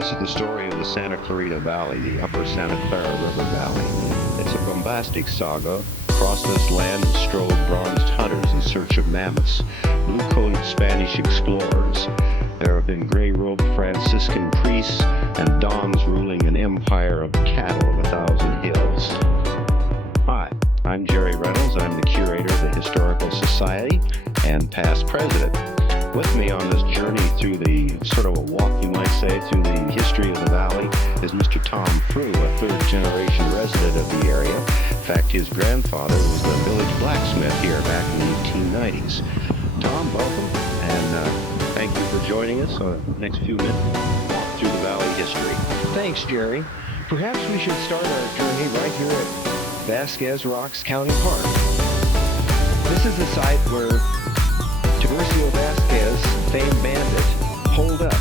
This is the story of the Santa Clarita Valley, the upper Santa Clara River Valley. It's a bombastic saga. Across this land strolled bronzed hunters in search of mammoths, blue-coated Spanish explorers. There have been gray-robed Franciscan priests and dons ruling an empire of cattle of 1,000 hills. Hi, I'm Jerry Reynolds. I'm the curator of the Historical Society and past president. With me on this journey through the sort of a walk, you might say, through the history of the valley is Mr. Tom Frew, a third-generation resident of the area. In fact, his grandfather was the village blacksmith here back in the 1890s. Tom, welcome, and thank you for joining us on the next few minutes walk through the valley history. Thanks, Jerry. Perhaps we should start our journey right here at Vasquez Rocks County Park. This is the site where Tiburcio Vasquez, famed bandit, holed up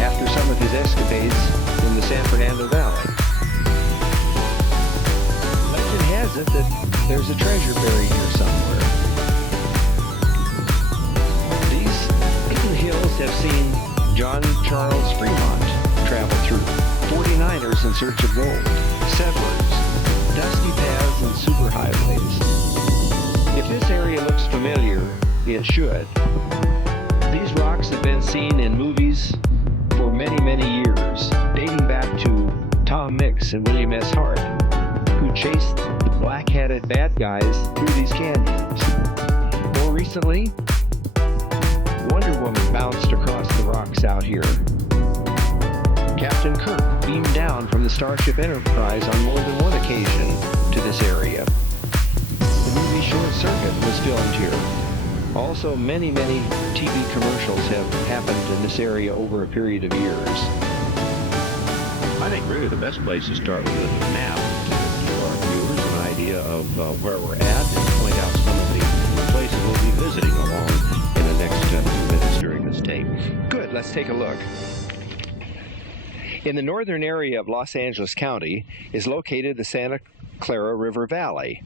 after some of his escapades in the San Fernando Valley. Legend has it that there's a treasure buried here somewhere. These hills have seen John Charles Fremont travel through, 49ers in search of gold, settlers, dusty paths, and superhighways. If this area looks familiar, it should. These rocks have been seen in movies for many, many years, dating back to Tom Mix and William S. Hart, who chased the black-hatted bad guys through these canyons. More recently, Wonder Woman bounced across the rocks out here. Captain Kirk beamed down from the Starship Enterprise on more than one occasion to this area. The movie Short Circuit was filmed here. Also, many, many TV commercials have happened in this area over a period of years. I think really the best place to start with is a map to give our viewers an idea of where we're at and point out some of the places we'll be visiting along in the next few minutes during this tape. Good, let's take a look. In the northern area of Los Angeles County is located the Santa Clara River Valley,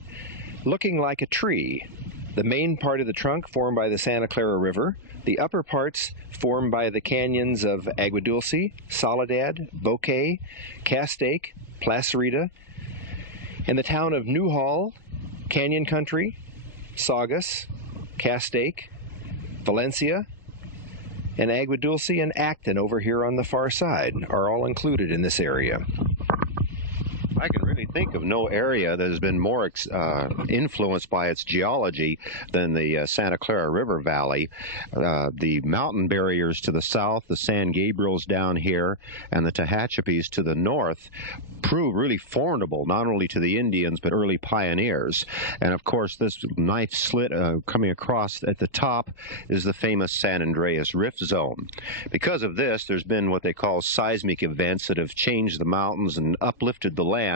looking like a tree. The main part of the trunk formed by the Santa Clara River, the upper parts formed by the canyons of Agua Dulce, Soledad, Bouquet, Castaic, Placerita, and the town of Newhall, Canyon Country, Saugus, Castaic, Valencia, and Agua Dulce and Acton over here on the far side are all included in this area. I can really think of no area that has been more influenced by its geology than the Santa Clara River Valley. The mountain barriers to the south, the San Gabriels down here, and the Tehachapis to the north proved really formidable, not only to the Indians, but early pioneers. And of course, this knife slit coming across at the top is the famous San Andreas Rift Zone. Because of this, there's been what they call seismic events that have changed the mountains and uplifted the land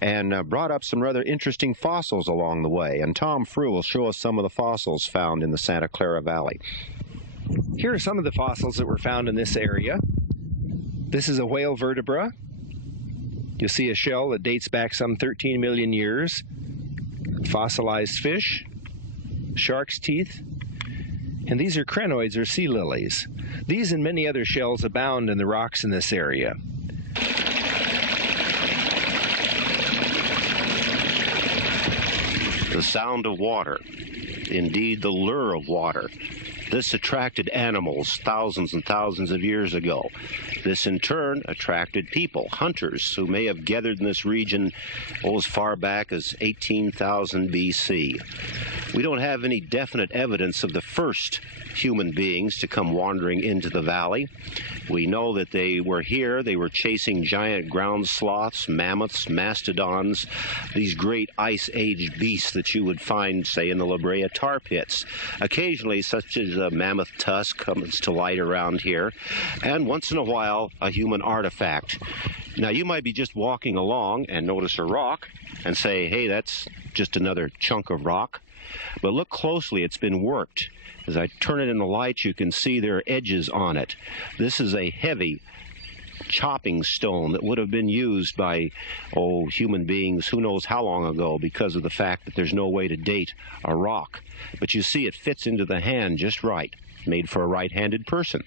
and brought up some rather interesting fossils along the way. And Tom Frew will show us some of the fossils found in the Santa Clara Valley. Here are some of the fossils that were found in this area. This is a whale vertebra. You'll see a shell that dates back some 13 million years. Fossilized fish, shark's teeth, and these are crinoids or sea lilies. These and many other shells abound in the rocks in this area. The sound of water, indeed the lure of water. This attracted animals thousands and thousands of years ago. This in turn attracted people, hunters, who may have gathered in this region as far back as 18,000 BC. We don't have any definite evidence of the first human beings to come wandering into the valley. We know that they were here. They were chasing giant ground sloths, mammoths, mastodons, these great ice-age beasts that you would find, say, in the La Brea tar pits. Occasionally, such as a mammoth tusk comes to light around here, and once in a while, a human artifact. Now, you might be just walking along and notice a rock and say, hey, that's just another chunk of rock. But look closely, it's been worked. As I turn it in the light, you can see there are edges on it. This is a heavy chopping stone that would have been used by, human beings who knows how long ago, because of the fact that there's no way to date a rock. But you see it fits into the hand just right. made for a right-handed person.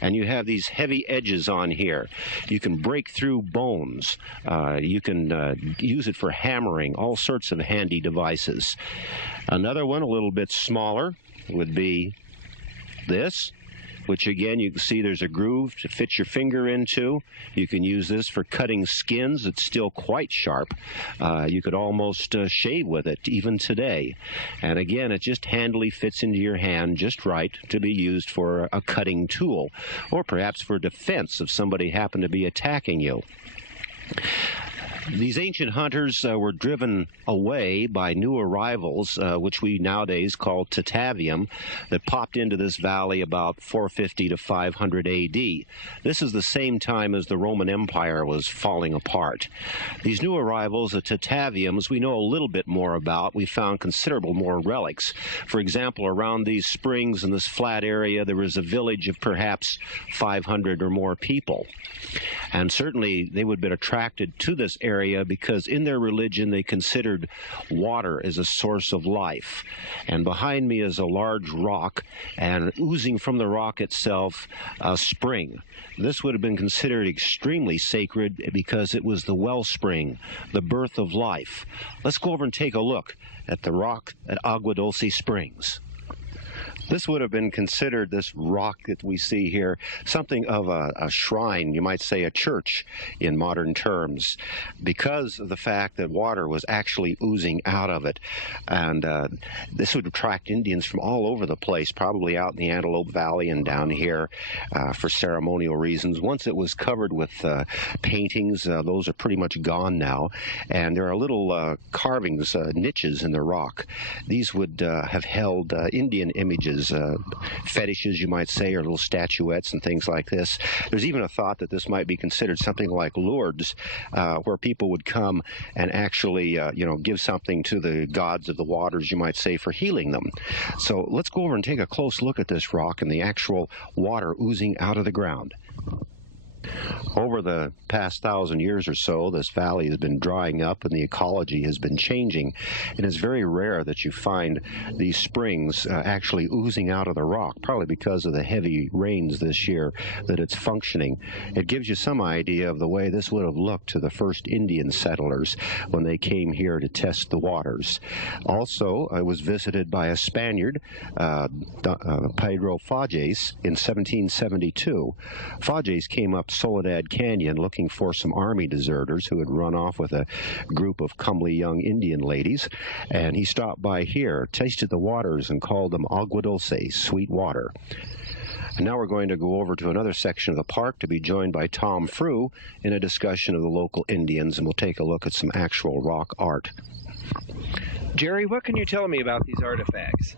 And you have these heavy edges on here. You can break through bones. You can use it for hammering, all sorts of handy devices. Another one, a little bit smaller, would be this, which again you can see there's a groove to fit your finger into. You can use this for cutting skins. It's still quite sharp. You could almost shave with it even today. And again, it just handily fits into your hand just right to be used for a cutting tool, or perhaps for defense if somebody happened to be attacking you. These ancient hunters were driven away by new arrivals, which we nowadays call Tatavium, that popped into this valley about 450 to 500 A.D. This is the same time as the Roman Empire was falling apart. These new arrivals, the Tataviums, we know a little bit more about. We found considerable more relics. For example, around these springs in this flat area, there was a village of perhaps 500 or more people. And certainly they would have been attracted to this area because in their religion they considered water as a source of life. And behind me is a large rock, and oozing from the rock itself a spring. This would have been considered extremely sacred because it was the wellspring, the birth of life. Let's go over and take a look at the rock at Agua Dulce Springs. This would have been considered, this rock that we see here, something of a shrine, you might say a church in modern terms, because of the fact that water was actually oozing out of it. And this would attract Indians from all over the place, probably out in the Antelope Valley and down here for ceremonial reasons. Once it was covered with paintings, those are pretty much gone now, and there are little carvings, niches in the rock. These would have held Indian images, fetishes, you might say, or little statuettes and things like this. There's even a thought that this might be considered something like Lourdes, where people would come and actually, give something to the gods of the waters, you might say, for healing them. So let's go over and take a close look at this rock and the actual water oozing out of the ground. Over the past 1,000 years or so, this valley has been drying up and the ecology has been changing, and it's very rare that you find these springs actually oozing out of the rock, probably because of the heavy rains this year that it's functioning. It gives you some idea of the way this would have looked to the first Indian settlers when they came here to test the waters. Also, I was visited by a Spaniard, Pedro Fages, in 1772. Fages came up Soledad Canyon looking for some army deserters who had run off with a group of comely young Indian ladies, and he stopped by here, tasted the waters, and called them agua dulce, sweet water. And now we're going to go over to another section of the park to be joined by Tom Frew in a discussion of the local Indians, and we'll take a look at some actual rock art. Jerry, what can you tell me about these artifacts?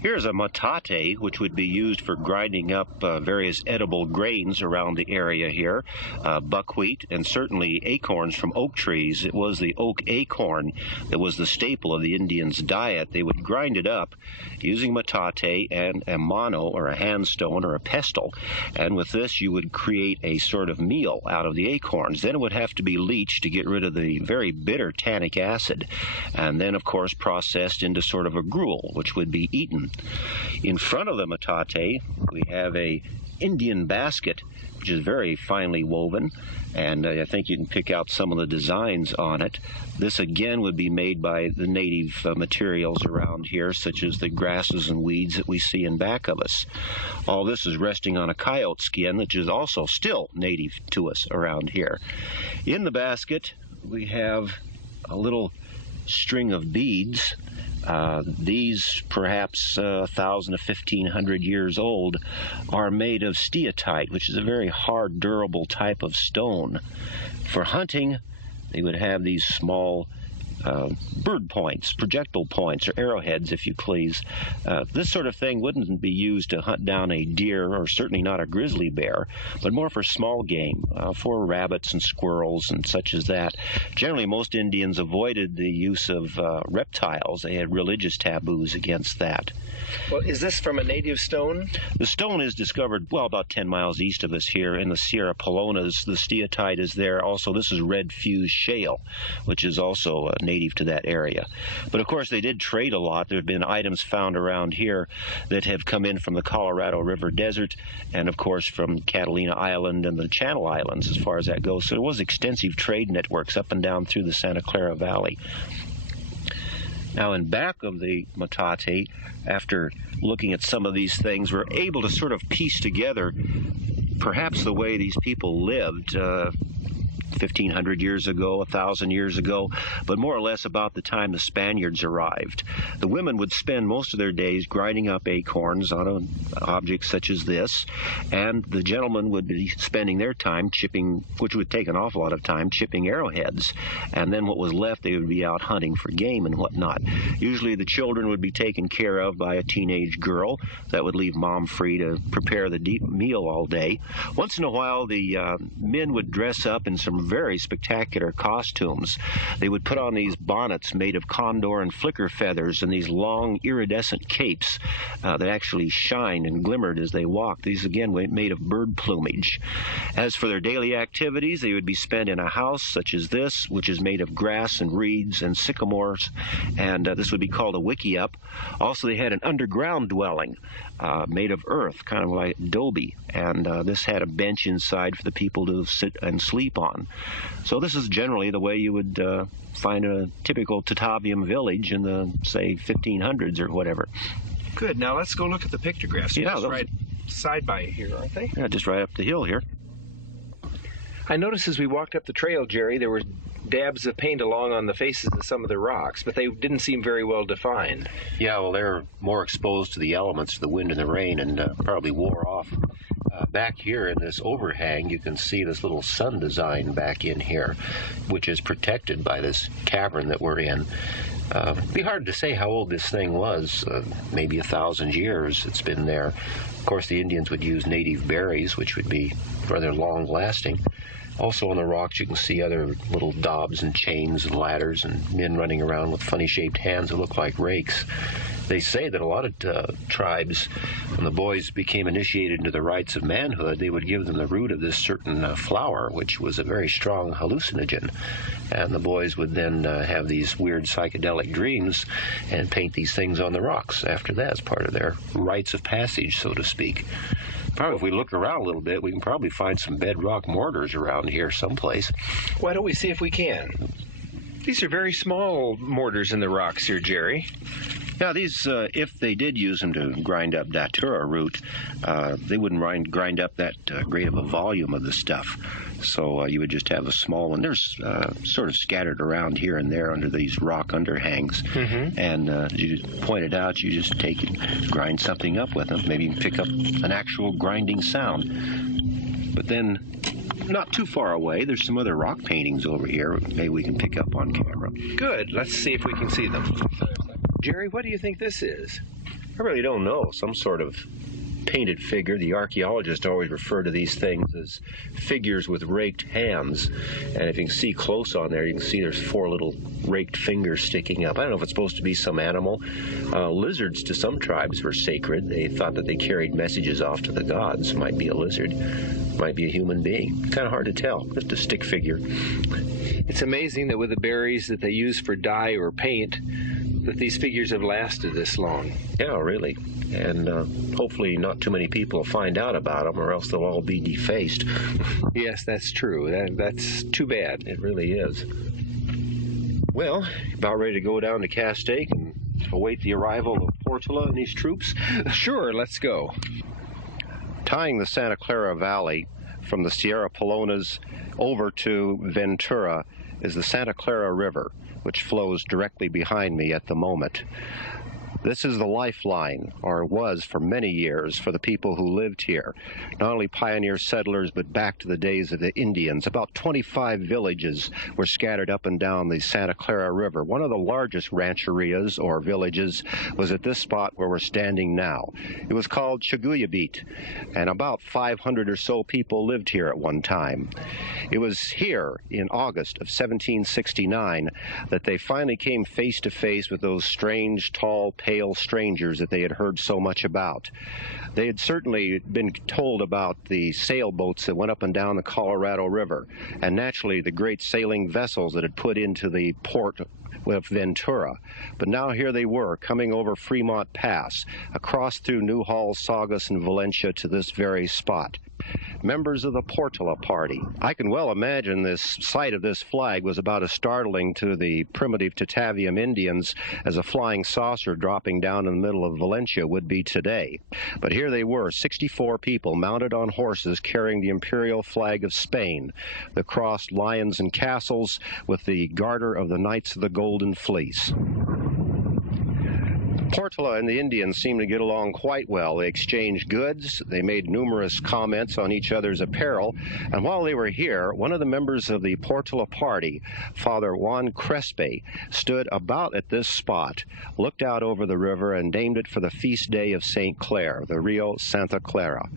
Here's a metate, which would be used for grinding up various edible grains around the area here, buckwheat, and certainly acorns from oak trees. It was the oak acorn that was the staple of the Indians' diet. They would grind it up using metate and a mano, or a handstone, or a pestle, and with this you would create a sort of meal out of the acorns. Then it would have to be leached to get rid of the very bitter tannic acid, and then of course processed into sort of a gruel, which would be eaten. In front of the metate, we have a Indian basket, which is very finely woven, and I think you can pick out some of the designs on it. This again would be made by the native materials around here, such as the grasses and weeds that we see in back of us. All this is resting on a coyote skin, which is also still native to us around here. In the basket, we have a little string of beads. These, perhaps 1,000 to 1,500 years old, are made of steatite, which is a very hard, durable type of stone. For hunting, they would have these small bird points, projectile points, or arrowheads, if you please. This sort of thing wouldn't be used to hunt down a deer, or certainly not a grizzly bear, but more for small game, for rabbits and squirrels and such as that. Generally, most Indians avoided the use of reptiles. They had religious taboos against that. Well, is this from a native stone? The stone is discovered, well, about 10 miles east of us here in the Sierra Polonas. The steatite is there. Also, this is red fused shale, which is also a native native to that area. But of course, they did trade a lot. There have been items found around here that have come in from the Colorado River Desert, and of course from Catalina Island and the Channel Islands as far as that goes. So there was extensive trade networks up and down through the Santa Clara Valley. Now, in back of the metate, after looking at some of these things, we're able to sort of piece together perhaps the way these people lived 1,500 years ago, 1,000 years ago, but more or less about the time the Spaniards arrived. The women would spend most of their days grinding up acorns on an object such as this, and the gentlemen would be spending their time chipping, which would take an awful lot of time, chipping arrowheads, and then what was left they would be out hunting for game and whatnot. Usually the children would be taken care of by a teenage girl that would leave mom free to prepare the meal all day. Once in a while the men would dress up in some very spectacular costumes. They would put on these bonnets made of condor and flicker feathers and these long iridescent capes that actually shined and glimmered as they walked. These again were made of bird plumage. As for their daily activities, they would be spent in a house such as this, which is made of grass and reeds and sycamores, and this would be called a wickiup. Also, they had an underground dwelling made of earth, kind of like adobe, and this had a bench inside for the people to sit and sleep on. So this is generally the way you would find a typical Tataviam village in the, say, 1500s or whatever. Good. Now let's go look at the pictographs. Yeah, just right side by here, aren't they? Yeah, just right up the hill here. I noticed as we walked up the trail, Jerry, there were dabs of paint along on the faces of some of the rocks, but they didn't seem very well defined. Yeah, well, they're more exposed to the elements, the wind and the rain, and probably wore off. Back here in this overhang, you can see this little sun design back in here, which is protected by this cavern that we're in. It'd be hard to say how old this thing was. Maybe 1,000 years it's been there. Of course, the Indians would use native berries, which would be rather long-lasting. Also on the rocks, you can see other little daubs and chains and ladders and men running around with funny-shaped hands that look like rakes. They say that a lot of tribes, when the boys became initiated into the rites of manhood, they would give them the root of this certain flower, which was a very strong hallucinogen. And the boys would then have these weird psychedelic dreams and paint these things on the rocks after that as part of their rites of passage, so to speak. Probably if we look around a little bit, we can probably find some bedrock mortars around here someplace. Why don't we see if we can? These are very small mortars in the rocks here, Jerry. Yeah, these, if they did use them to grind up datura root, they wouldn't grind up that great of a volume of the stuff. So you would just have a small one. There's sort of scattered around here and there under these rock underhangs. Mm-hmm. And as you pointed out, you just take and grind something up with them. Maybe you can pick up an actual grinding sound. But then, not too far away, there's some other rock paintings over here. Maybe we can pick up on camera. Good. Let's see if we can see them. Jerry, what do you think this is? I really don't know. Some sort of painted figure. The archaeologists always refer to these things as figures with raked hands. And if you can see close on there, you can see there's 4 little raked fingers sticking up. I don't know if it's supposed to be some animal. Lizards to some tribes were sacred. They thought that they carried messages off to the gods. Might be a lizard. Might be a human being. Kind of hard to tell. Just a stick figure. It's amazing that with the berries that they use for dye or paint, that these figures have lasted this long. Yeah, really. And hopefully not too many people will find out about them, or else they'll all be defaced. Yes, that's true. That's too bad. It really is. Well, about ready to go down to Castaic and await the arrival of Portola and his troops? Sure, let's go. Tying the Santa Clara Valley from the Sierra Pelonas over to Ventura is the Santa Clara River, which flows directly behind me at the moment. This is the lifeline, or was for many years, for the people who lived here. Not only pioneer settlers, but back to the days of the Indians. About 25 villages were scattered up and down the Santa Clara River. One of the largest rancherias, or villages, was at this spot where we're standing now. It was called Chaguyabit, and about 500 or so people lived here at one time. It was here, in August of 1769, that they finally came face to face with those strange, tall, pale strangers that they had heard so much about. They had certainly been told about the sailboats that went up and down the Colorado River, and naturally the great sailing vessels that had put into the port with Ventura. But now here they were, coming over Fremont Pass, across through Newhall, Saugus, and Valencia to this very spot. Members of the Portola party. I can well imagine this sight of this flag was about as startling to the primitive Tataviam Indians as a flying saucer dropping down in the middle of Valencia would be today. But here they were, 64 people mounted on horses carrying the imperial flag of Spain, the crossed lions and castles with the garter of the Knights of the Golden Fleece. Portola and the Indians seemed to get along quite well. They exchanged goods, they made numerous comments on each other's apparel, and while they were here, one of the members of the Portola party, Father Juan Crespe, stood about at this spot, looked out over the river, and named it for the feast day of St. Clair, the Rio Santa Clara.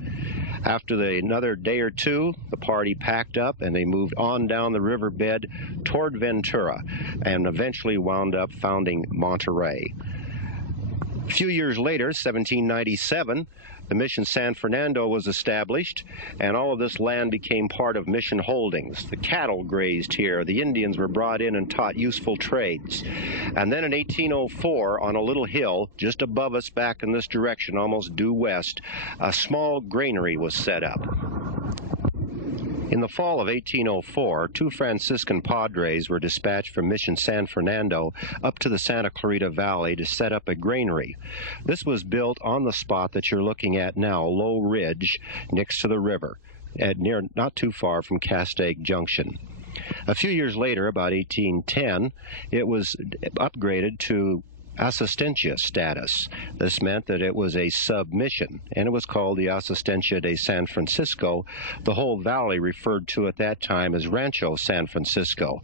After another day or two, the party packed up and they moved on down the riverbed toward Ventura and eventually wound up founding Monterey. A few years later, 1797, the Mission San Fernando was established, and all of this land became part of mission holdings. The cattle grazed here. The Indians were brought in and taught useful trades. And then in 1804, on a little hill just above us back in this direction, almost due west, a small granary was set up. In the fall of 1804, 2 Franciscan padres were dispatched from Mission San Fernando up to the Santa Clarita Valley to set up a granary. This was built on the spot that you're looking at now, a low ridge next to the river, not too far from Heritage Junction. A few years later, about 1810, it was upgraded to asistencia status. This meant that it was a submission, and it was called the Asistencia de San Francisco. The whole valley referred to at that time as Rancho San Francisco.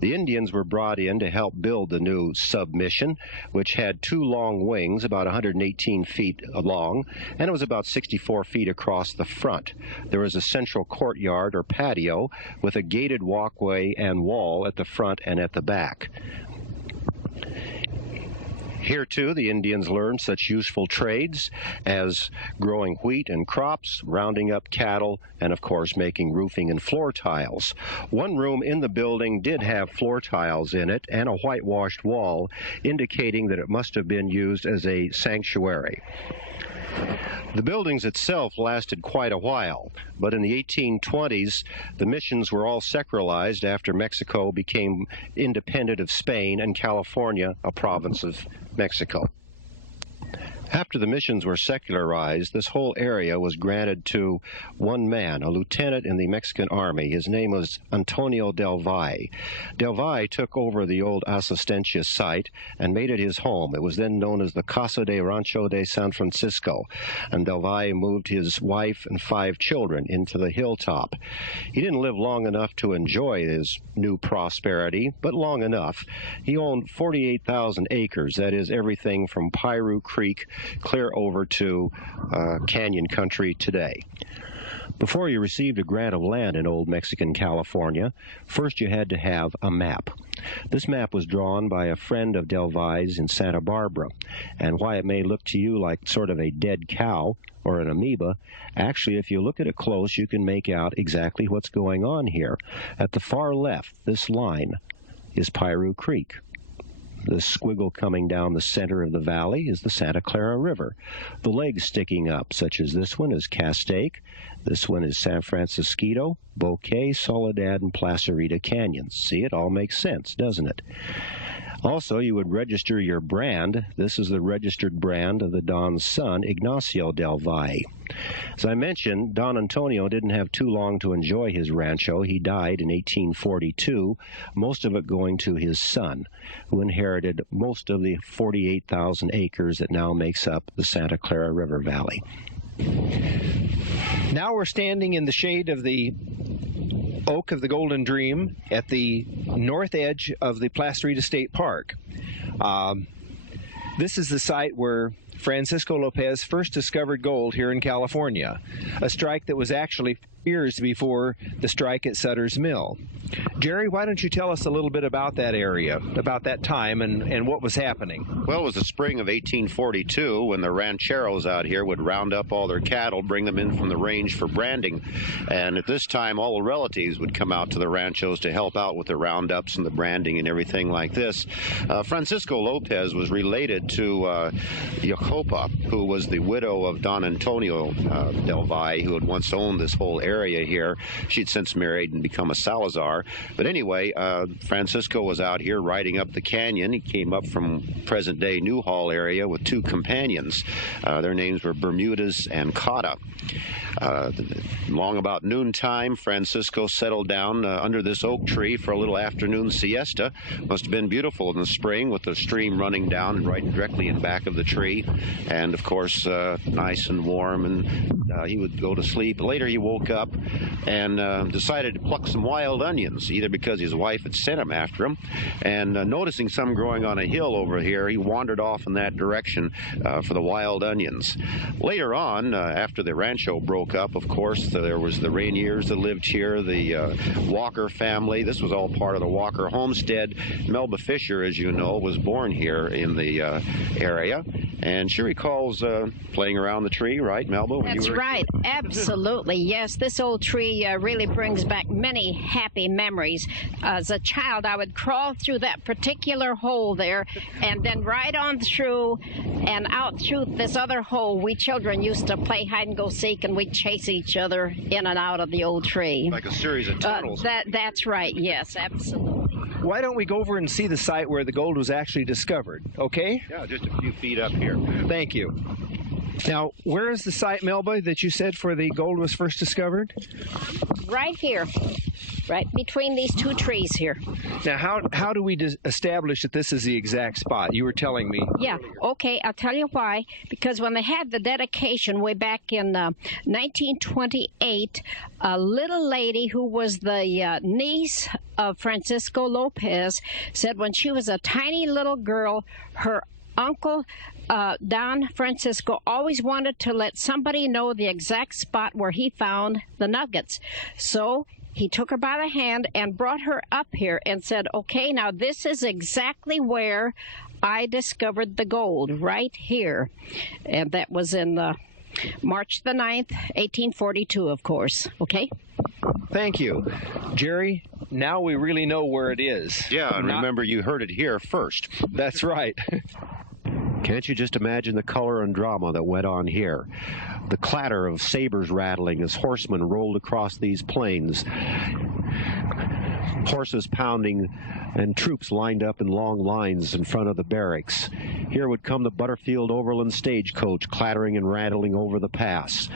The Indians were brought in to help build the new submission, which had 2 long wings, about 118 feet long, and it was about 64 feet across the front. There was a central courtyard or patio with a gated walkway and wall at the front and at the back. Here, too, the Indians learned such useful trades as growing wheat and crops, rounding up cattle, and, of course, making roofing and floor tiles. One room in the building did have floor tiles in it and a whitewashed wall, indicating that it must have been used as a sanctuary. The buildings itself lasted quite a while, but in the 1820s, the missions were all secularized after Mexico became independent of Spain and California a province of Mexico. After the missions were secularized, this whole area was granted to one man, a lieutenant in the Mexican Army. His name was Antonio Del Valle. Del Valle took over the old Asistencia site and made it his home. It was then known as the Casa de Rancho de San Francisco, and Del Valle moved his wife and 5 children into the hilltop. He didn't live long enough to enjoy his new prosperity, but long enough. He owned 48,000 acres, that is everything from Piru Creek clear over to canyon country today. Before you received a grant of land in old Mexican California, first you had to have a map. This map was drawn by a friend of Del Valle's in Santa Barbara, and why it may look to you like sort of a dead cow or an amoeba, actually if you look at it close you can make out exactly what's going on here. At the far left, this line is Piru Creek. The squiggle coming down the center of the valley is the Santa Clara River. The legs sticking up, such as this one, is Castaic. This one is San Francisco, Bouquet, Soledad, and Placerita canyons. See, it all makes sense, doesn't it? Also, you would register your brand. This is the registered brand of the Don's son, Ignacio Del Valle. As I mentioned, Don Antonio didn't have too long to enjoy his rancho. He died in 1842, most of it going to his son, who inherited most of the 48,000 acres that now makes up the Santa Clara River Valley. Now we're standing in the shade of the Oak of the Golden Dream at the north edge of the Placerita State Park. This is the site where Francisco Lopez first discovered gold here in California, a strike that was actually years before the strike at Sutter's Mill. Jerry, why don't you tell us a little bit about that area, about that time, and what was happening? Well, it was the spring of 1842 when the rancheros out here would round up all their cattle, bring them in from the range for branding. And at this time, all the relatives would come out to the ranchos to help out with the roundups and the branding and everything like this. Francisco Lopez was related to Jacopa, who was the widow of Don Antonio del Valle, who had once owned this whole area here. She'd since married and become a Salazar. But anyway, Francisco was out here riding up the canyon. He came up from present-day Newhall area with two companions. Their names were Bermudez and Cotta. Long about noontime, Francisco settled down under this oak tree for a little afternoon siesta. Must have been beautiful in the spring with the stream running down and right directly in back of the tree. And, of course, nice and warm, and he would go to sleep. Later he woke up and decided to pluck some wild onions, either because his wife had sent him after him, and noticing some growing on a hill over here, he wandered off in that direction for the wild onions. Later on, after the rancho broke up, of course, there was the Rainiers that lived here, the Walker family. This was all part of the Walker homestead. Melba Fisher, as you know, was born here in the area, and she recalls playing around the tree, right, Melba? That's right. Absolutely. Yes, this old tree really brings back many happy memories. As a child, I would crawl through that particular hole there and then right on through and out through this other hole. We children used to play hide and go seek, and we'd chase each other in and out of the old tree. Like a series of tunnels. That's right. Yes, absolutely. Why don't we go over and see the site where the gold was actually discovered, okay? Yeah, just a few feet up here. Thank you. Now, where is the site, Melba, that you said for the gold was first discovered? Right here, right between these two trees here. Now, how do we establish that this is the exact spot? You were telling me. Yeah, okay, I'll tell you why. Because when they had the dedication way back in 1928, a little lady who was the niece of Francisco Lopez said when she was a tiny little girl, her uncle Don Francisco always wanted to let somebody know the exact spot where he found the nuggets. So he took her by the hand and brought her up here and said, okay, now this is exactly where I discovered the gold, right here. And that was in March the 9th, 1842, of course. Okay? Thank you. Jerry, now we really know where it is. Yeah, and remember, you heard it here first. That's right. Can't you just imagine the color and drama that went on here? The clatter of sabers rattling as horsemen rolled across these plains, horses pounding, and troops lined up in long lines in front of the barracks. Here would come the Butterfield Overland stagecoach clattering and rattling over the pass.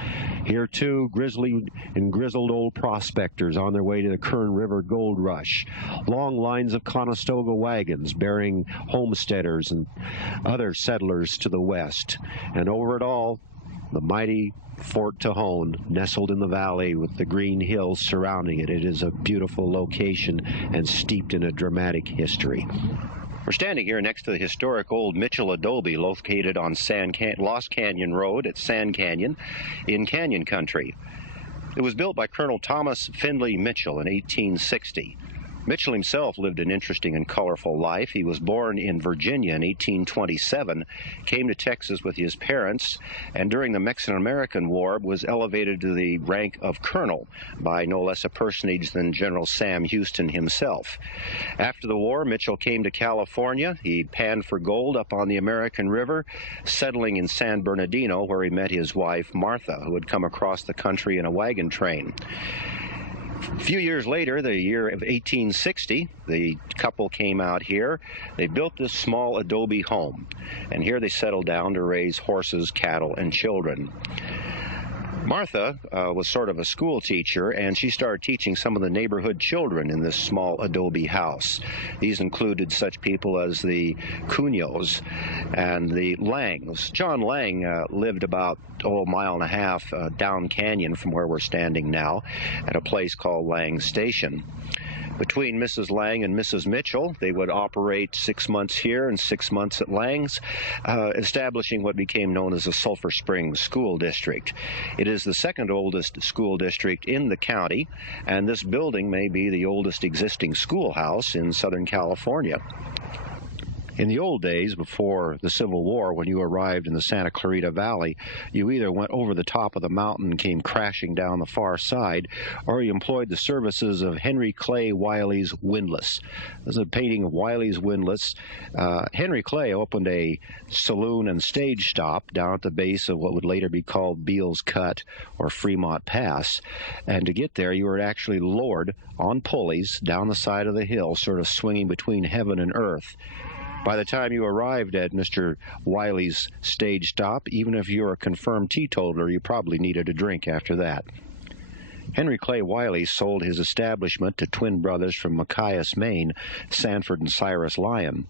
Here, too, grizzly and grizzled old prospectors on their way to the Kern River gold rush. Long lines of Conestoga wagons bearing homesteaders and other settlers to the west. And over it all, the mighty Fort Tejon, nestled in the valley with the green hills surrounding it. It is a beautiful location and steeped in a dramatic history. We're standing here next to the historic old Mitchell adobe located on Lost Canyon Road at Sand Canyon in Canyon Country. It was built by Colonel Thomas Findlay Mitchell in 1860. Mitchell himself lived an interesting and colorful life. He was born in Virginia in 1827, came to Texas with his parents, and during the Mexican-American War was elevated to the rank of colonel by no less a personage than General Sam Houston himself. After the war, Mitchell came to California. He panned for gold up on the American River, settling in San Bernardino, where he met his wife, Martha, who had come across the country in a wagon train. A few years later, the year of 1860, the couple came out here. They built this small adobe home, and here they settled down to raise horses, cattle, and children. Martha was sort of a school teacher, and she started teaching some of the neighborhood children in this small adobe house. These included such people as the Cunos and the Langs. John Lang lived about a mile and a half down canyon from where we're standing now at a place called Lang Station. Between Mrs. Lang and Mrs. Mitchell, they would operate 6 months here and 6 months at Lang's, establishing what became known as the Sulphur Springs School District. It is the second oldest school district in the county, and this building may be the oldest existing schoolhouse in Southern California. In the old days, before the Civil War, when you arrived in the Santa Clarita Valley, you either went over the top of the mountain and came crashing down the far side, or you employed the services of Henry Clay Wiley's Windlass. This is a painting of Wiley's Windlass. Henry Clay opened a saloon and stage stop down at the base of what would later be called Beale's Cut or Fremont Pass. And to get there, you were actually lowered on pulleys down the side of the hill, sort of swinging between heaven and earth. By the time you arrived at Mr. Wiley's stage stop, even if you were a confirmed teetotaler, you probably needed a drink after that. Henry Clay Wiley sold his establishment to twin brothers from Machias, Maine, Sanford and Cyrus Lyon.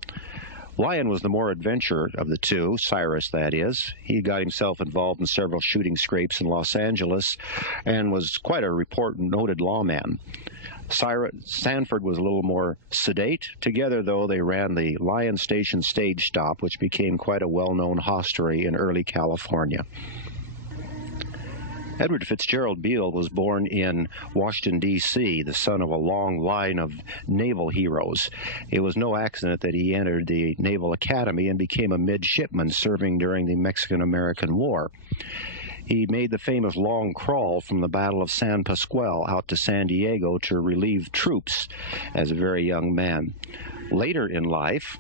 Lyon was the more adventurous of the two, Cyrus that is. He got himself involved in several shooting scrapes in Los Angeles and was quite a noted lawman. Sanford was a little more sedate. Together, though, they ran the Lyon Station stage stop, which became quite a well-known hostelry in early California. Edward Fitzgerald Beale was born in Washington, D.C., the son of a long line of naval heroes. It was no accident that he entered the Naval Academy and became a midshipman serving during the Mexican-American War. He made the famous long crawl from the Battle of San Pasqual out to San Diego to relieve troops as a very young man. Later in life,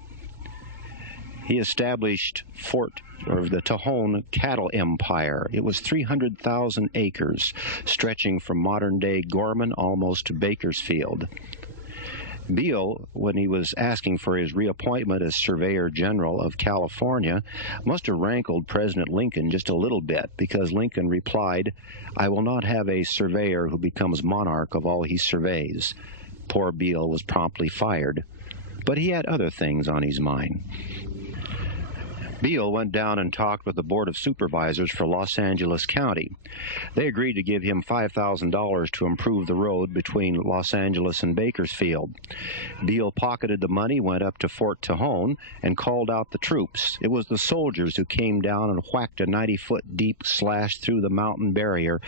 he established the Tejon Cattle Empire. It was 300,000 acres, stretching from modern-day Gorman almost to Bakersfield. Beale, when he was asking for his reappointment as Surveyor General of California, must have rankled President Lincoln just a little bit, because Lincoln replied, "I will not have a surveyor who becomes monarch of all he surveys." Poor Beale was promptly fired, but he had other things on his mind. Beale went down and talked with the Board of Supervisors for Los Angeles County. They agreed to give him $5,000 to improve the road between Los Angeles and Bakersfield. Beale pocketed the money, went up to Fort Tejon, and called out the troops. It was the soldiers who came down and whacked a 90-foot deep slash through the mountain barrier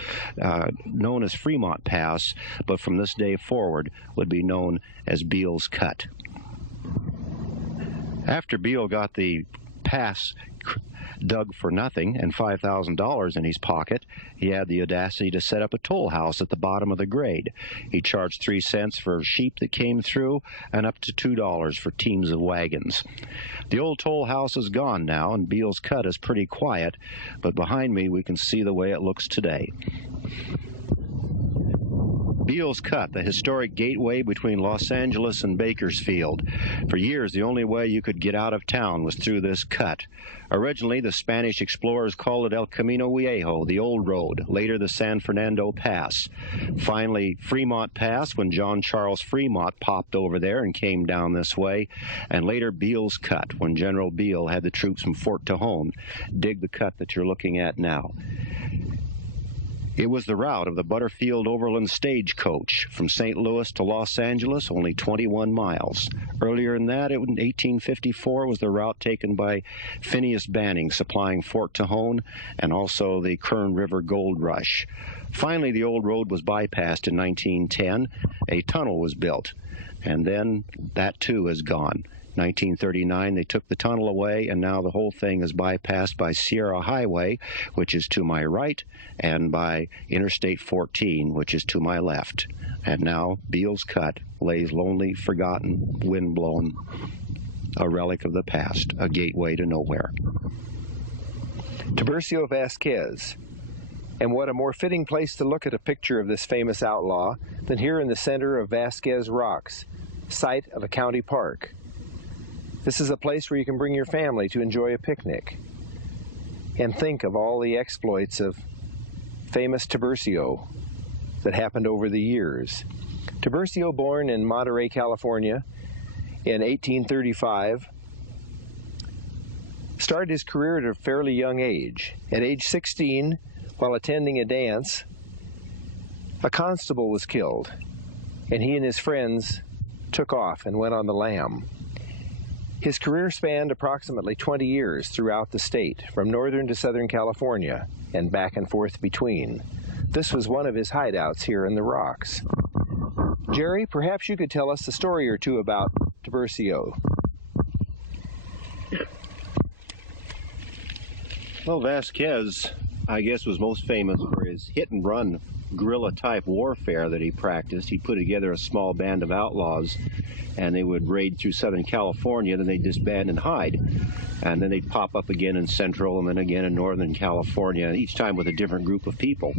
known as Fremont Pass, but from this day forward would be known as Beale's Cut. After Beale got the pass dug for nothing and $5,000 in his pocket, he had the audacity to set up a toll house at the bottom of the grade. He charged 3 cents for sheep that came through and up to $2 for teams of wagons. The old toll house is gone now, and Beale's Cut is pretty quiet, but behind me we can see the way it looks today. Beale's Cut, the historic gateway between Los Angeles and Bakersfield. For years, the only way you could get out of town was through this cut. Originally, the Spanish explorers called it El Camino Viejo, the old road, later the San Fernando Pass. Finally, Fremont Pass, when John Charles Fremont popped over there and came down this way, and later Beale's Cut, when General Beale had the troops from Fort Tejon dig the cut that you're looking at now. It was the route of the Butterfield Overland Stagecoach from St. Louis to Los Angeles, only 21 miles. Earlier than that, in 1854, was the route taken by Phineas Banning, supplying Fort Tejon and also the Kern River Gold Rush. Finally, the old road was bypassed in 1910. A tunnel was built, and then that too is gone. 1939, they took the tunnel away, and now the whole thing is bypassed by Sierra Highway, which is to my right, and by Interstate 14, which is to my left. And now Beale's Cut lays lonely, forgotten, wind-blown, a relic of the past, a gateway to nowhere. Tiburcio Vasquez. And what a more fitting place to look at a picture of this famous outlaw than here in the center of Vasquez Rocks, site of a county park. This is a place where you can bring your family to enjoy a picnic and think of all the exploits of famous Tiburcio that happened over the years. Tiburcio, born in Monterey, California in 1835, started his career at a fairly young age. At age 16, while attending a dance, a constable was killed, and he and his friends took off and went on the lam. His career spanned approximately 20 years throughout the state, from northern to southern California, and back and forth between. This was one of his hideouts here in the rocks. Jerry, perhaps you could tell us a story or two about Tiburcio. Well, Vasquez, I guess, was most famous for his hit-and-run guerrilla-type warfare that he practiced. He put together a small band of outlaws, and they would raid through Southern California, then they'd disband and hide. And then they'd pop up again in Central and then again in Northern California, each time with a different group of people.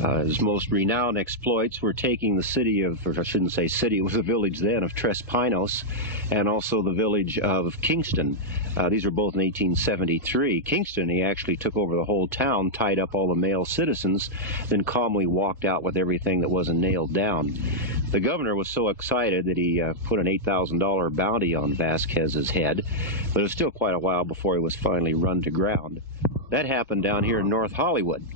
His most renowned exploits were taking the city of, or I shouldn't say city, it was a village then, of Tres Pinos, and also the village of Kingston. These were both in 1873. Kingston, he actually took over the whole town, tied up all the male citizens, then calmly walked out with everything that wasn't nailed down. The governor was so excited that he put an $8,000 bounty on Vasquez's head, but it was still quite a while before he was finally run to ground. That happened down here in North Hollywood,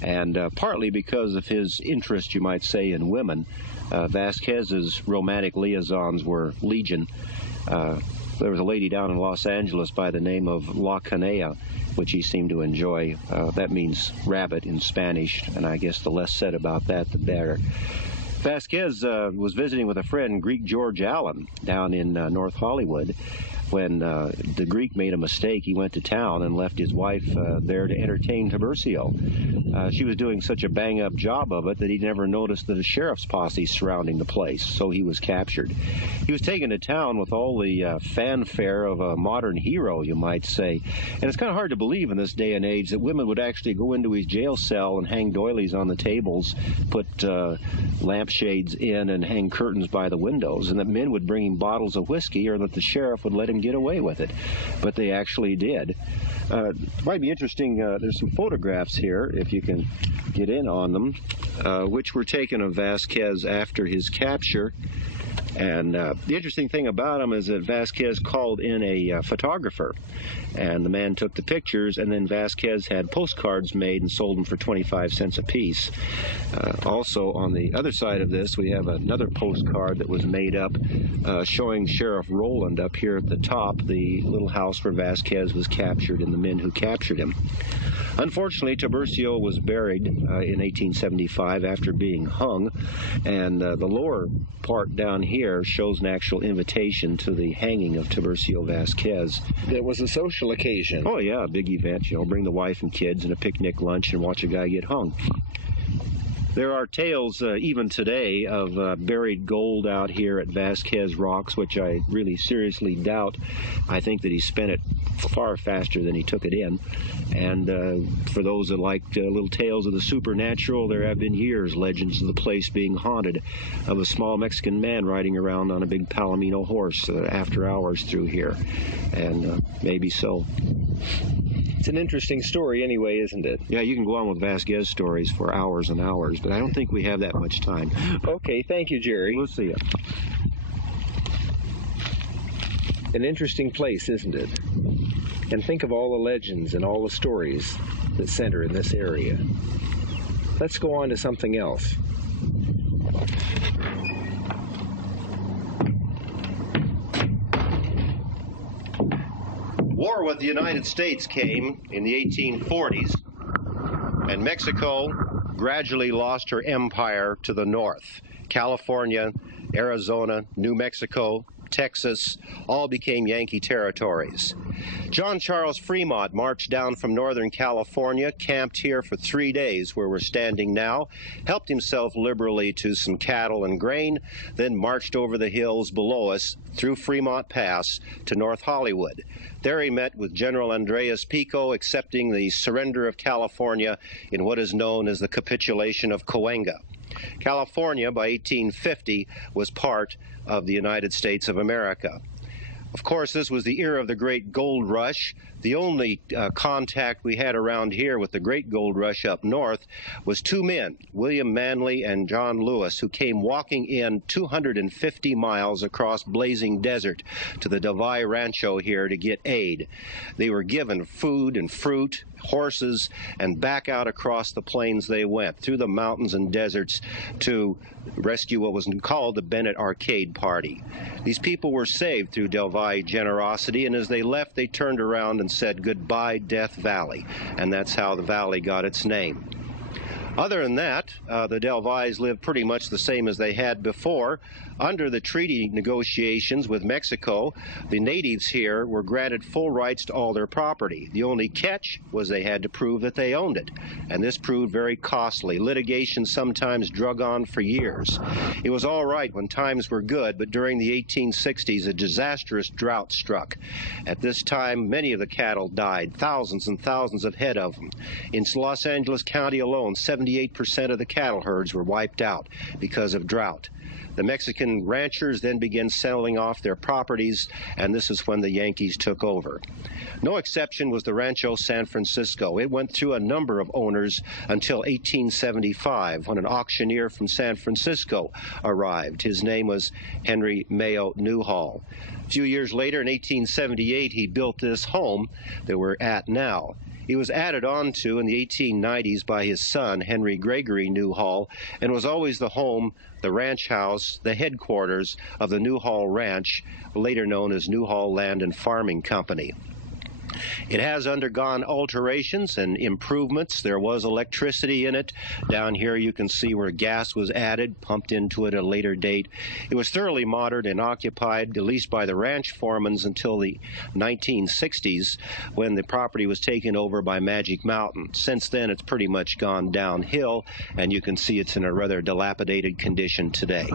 and partly because of his interest, you might say, in women. Vasquez's romantic liaisons were legion. There was a lady down in Los Angeles by the name of La Canea, which he seemed to enjoy. That means rabbit in Spanish, and I guess the less said about that, the better. Vasquez was visiting with a friend, Greek George Allen, down in North Hollywood. When the Greek made a mistake, he went to town and left his wife there to entertain Tiburcio. She was doing such a bang-up job of it that he never noticed that a sheriff's posse surrounding the place, so he was captured. He was taken to town with all the fanfare of a modern hero, you might say. And it's kind of hard to believe in this day and age that women would actually go into his jail cell and hang doilies on the tables, put lampshades in and hang curtains by the windows, and that men would bring him bottles of whiskey, or that the sheriff would let him get away with it. But they actually did. Might be interesting, there's some photographs here, if you can get in on them, which were taken of Vasquez after his capture. And the interesting thing about him is that Vasquez called in a photographer, and the man took the pictures, and then Vasquez had postcards made and sold them for 25 cents a piece. Also, on the other side of this, we have another postcard that was made up showing Sheriff Rowland up here at the top, the little house where Vasquez was captured and the men who captured him. Unfortunately, Tiburcio was buried in 1875 after being hung, and the lower part down here shows an actual invitation to the hanging of Tiburcio Vasquez. It was a social occasion. Oh yeah, a big event, you know, bring the wife and kids and a picnic lunch and watch a guy get hung. There are tales even today of buried gold out here at Vasquez Rocks, which I really seriously doubt. I think that he spent it far faster than he took it in. And for those that like little tales of the supernatural, there have been years legends of the place being haunted, of a small Mexican man riding around on a big Palomino horse after hours through here. And maybe so. It's an interesting story anyway, isn't it? Yeah, you can go on with Vasquez stories for hours and hours, but I don't think we have that much time. Okay, thank you, Jerry. We'll see you. An interesting place, isn't it? And think of all the legends and all the stories that center in this area. Let's go on to something else. War with the United States came in the 1840s, and Mexico gradually lost her empire to the north. California, Arizona, New Mexico, Texas, all became Yankee territories. John Charles Fremont marched down from Northern California, camped here for 3 days where we're standing now, helped himself liberally to some cattle and grain, then marched over the hills below us through Fremont Pass to North Hollywood. There he met with General Andreas Pico, accepting the surrender of California in what is known as the capitulation of Cahuenga. California, by 1850, was part of the United States of America. Of course, this was the era of the Great Gold Rush. The only contact we had around here with the Great Gold Rush up north was two men, William Manley and John Lewis, who came walking in 250 miles across blazing desert to the Del Valle Rancho here to get aid. They were given food and fruit, horses, and back out across the plains they went, through the mountains and deserts to rescue what was called the Bennett Arcade Party. These people were saved through Del Valle generosity, and as they left, they turned around and said, "Goodbye, Death Valley," and that's how the valley got its name. Other than that, the Del Valles lived pretty much the same as they had before. Under the treaty negotiations with Mexico, the natives here were granted full rights to all their property. The only catch was they had to prove that they owned it, and this proved very costly. Litigation sometimes drug on for years. It was all right when times were good, but during the 1860s, a disastrous drought struck. At this time, many of the cattle died, thousands and thousands of head of them. In Los Angeles County alone, 78% of the cattle herds were wiped out because of drought. The Mexican ranchers then began selling off their properties, and this is when the Yankees took over. No exception was the Rancho San Francisco. It went through a number of owners until 1875, when an auctioneer from San Francisco arrived. His name was Henry Mayo Newhall. A few years later, in 1878, he built this home that we're at now. He was added on to in the 1890s by his son, Henry Gregory Newhall, and was always the home, the ranch house, the headquarters of the Newhall Ranch, later known as Newhall Land and Farming Company. It has undergone alterations and improvements. There was electricity in it. Down here you can see where gas was added, pumped into it at a later date. It was thoroughly modern and occupied, at least by the ranch foremans, until the 1960s, when the property was taken over by Magic Mountain. Since then, it's pretty much gone downhill, and you can see it's in a rather dilapidated condition today.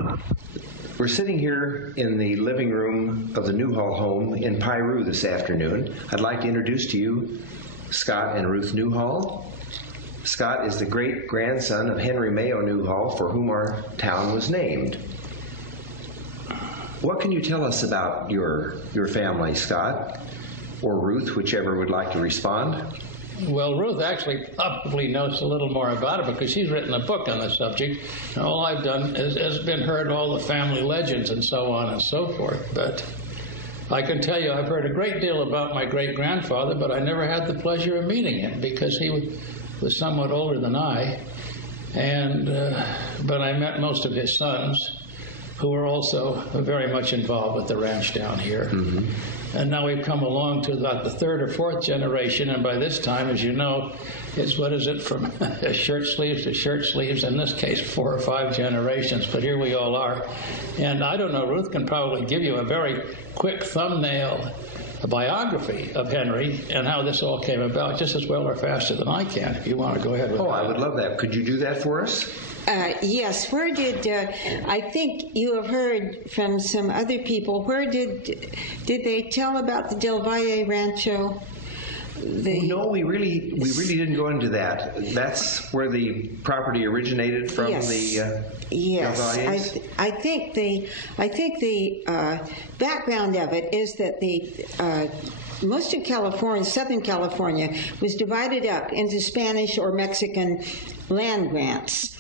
We're sitting here in the living room of the Newhall home in Peru this afternoon. I'd like to introduce to you Scott and Ruth Newhall. Scott is the great-grandson of Henry Mayo Newhall, for whom our town was named. What can you tell us about your family, Scott? Or Ruth, whichever would like to respond. Well, Ruth actually probably knows a little more about it because she's written a book on the subject. And all I've done has been heard all the family legends and so on and so forth. But I can tell you I've heard a great deal about my great-grandfather, but I never had the pleasure of meeting him because he was somewhat older than I. But I met most of his sons, who were also very much involved with the ranch down here. Mm-hmm. And now we've come along to about the third or fourth generation, and by this time, as you know, it's, from shirt sleeves to shirt sleeves, in this case 4 or 5 generations, but here we all are. And I don't know, Ruth can probably give you a very quick thumbnail biography of Henry and how this all came about just as well or faster than I can, if you want to go ahead with that. I would love that. Could you do that for us? Yes. Where did I think you have heard from some other people? Where did they tell about the Del Valle Rancho? No, we really didn't go into that. That's where the property originated from. Yes. Yes, Del Valles? I think the background of it is that the most of California, Southern California, was divided up into Spanish or Mexican land grants.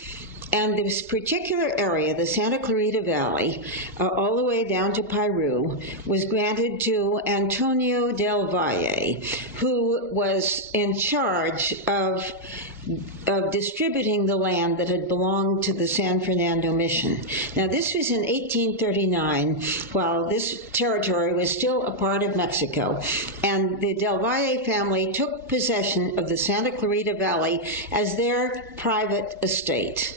And this particular area, the Santa Clarita Valley, all the way down to Peru, was granted to Antonio Del Valle, who was in charge of distributing the land that had belonged to the San Fernando Mission. Now, this was in 1839, while this territory was still a part of Mexico, and the Del Valle family took possession of the Santa Clarita Valley as their private estate.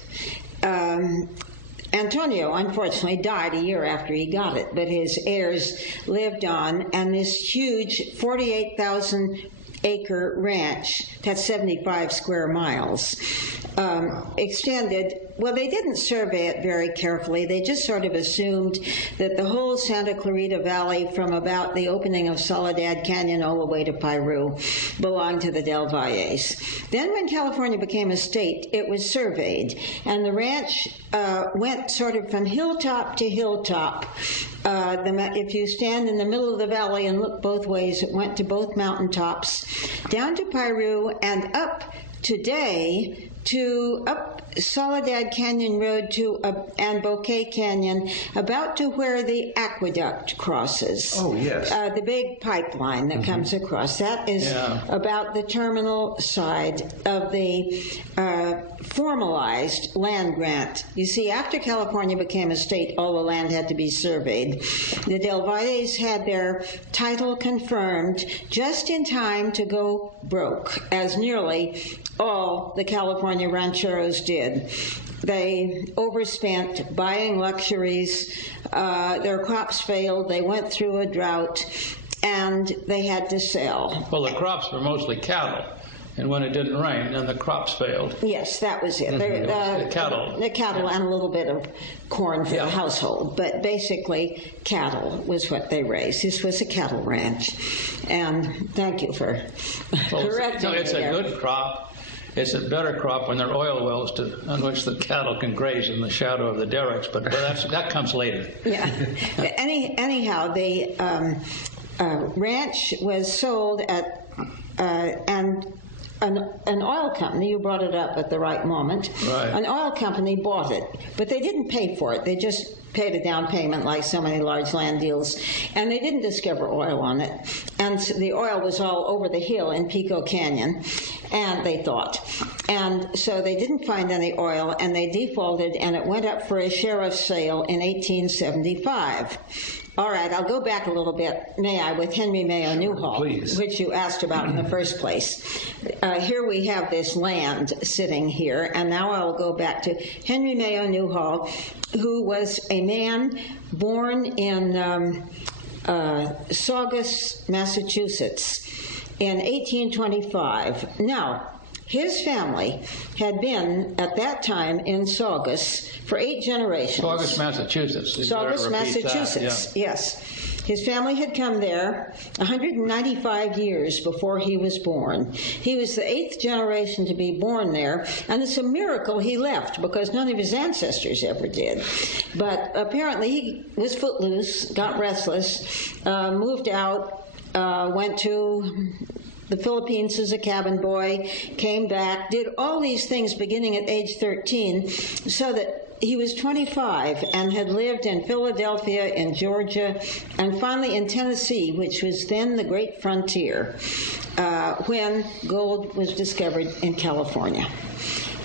Antonio, unfortunately, died a year after he got it, but his heirs lived on, and this huge 48,000-acre ranch, that's 75 square miles, extended. Well, they didn't survey it very carefully. They just sort of assumed that the whole Santa Clarita Valley, from about the opening of Soledad Canyon all the way to Peru, belonged to the Del Valles. Then when California became a state, it was surveyed, and the ranch went sort of from hilltop to hilltop If you stand in the middle of the valley and look both ways, it went to both mountaintops, down to Peru and up today to up Soledad Canyon Road to and Bouquet Canyon, about to where the aqueduct crosses. Oh, yes. The big pipeline that comes across. That is about the terminal side of the formalized land grant. You see, after California became a state, all the land had to be surveyed. The Del Valles had their title confirmed just in time to go broke, as nearly all the California rancheros did. They overspent buying luxuries, their crops failed, they went through a drought, and they had to sell. Well, the crops were mostly cattle, and when it didn't rain, then the crops failed. Yes, that was it. The cattle. The cattle and a little bit of corn for the household, but basically cattle was what they raised. This was a cattle ranch, and thank you for correcting me. It's a good crop. It's a better crop when there are oil wells on which the cattle can graze in the shadow of the derricks, but that comes later. Yeah. Anyhow, the ranch was sold at and an oil company, you brought it up at the right moment, an oil company bought it, but they didn't pay for it. They just paid a down payment like so many large land deals, and they didn't discover oil on it. And the oil was all over the hill in Pico Canyon, and they thought. And so they didn't find any oil, and they defaulted, and it went up for a sheriff's sale in 1875. All right, I'll go back a little bit, may I, with Henry Mayo Newhall, please, which you asked about in the first place. Here we have this land sitting here, and now I'll go back to Henry Mayo Newhall, who was a man born in Saugus, Massachusetts, in 1825. Now, his family had been, at that time, in Saugus for 8 generations. Saugus, Massachusetts. Saugus, Massachusetts, yes. His family had come there 195 years before he was born. He was the 8th generation to be born there, and it's a miracle he left because none of his ancestors ever did. But apparently he was footloose, got restless, moved out, went to the Philippines as a cabin boy, came back, did all these things beginning at age 13, so that he was 25 and had lived in Philadelphia, in Georgia, and finally in Tennessee, which was then the great frontier, when gold was discovered in California.